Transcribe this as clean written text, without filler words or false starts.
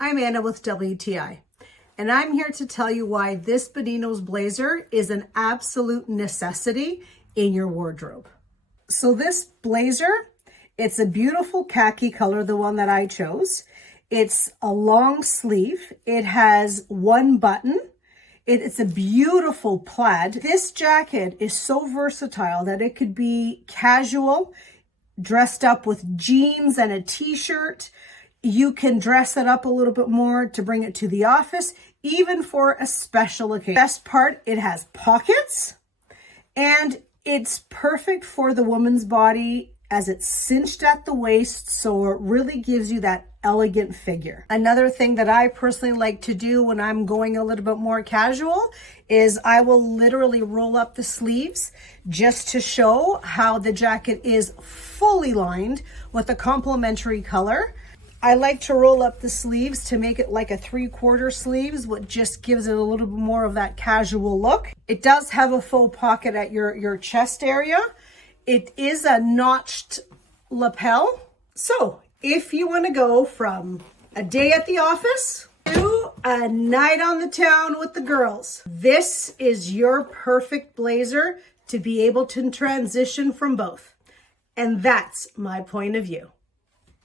I'm Anna with WTI, and I'm here to tell you why this Beninos blazer is an absolute necessity in your wardrobe. So this blazer, it's a beautiful khaki color, the one that I chose. It's a long sleeve. It has one button. It's a beautiful plaid. This jacket is so versatile that it could be casual, dressed up with jeans and a t-shirt. You can dress it up a little bit more to bring it to the office, even for a special occasion. Best part, it has pockets, and it's perfect for the woman's body as it's cinched at the waist, so it really gives you that elegant figure. Another thing that I personally like to do when I'm going a little bit more casual is I will literally roll up the sleeves just to show how the jacket is fully lined with a complementary color. I like to roll up the sleeves to make it like a 3/4 sleeves, what just gives it a little bit more of that casual look. It does have a faux pocket at your chest area. It is a notched lapel. So if you want to go from a day at the office to a night on the town with the girls, this is your perfect blazer to be able to transition from both. And that's my point of view.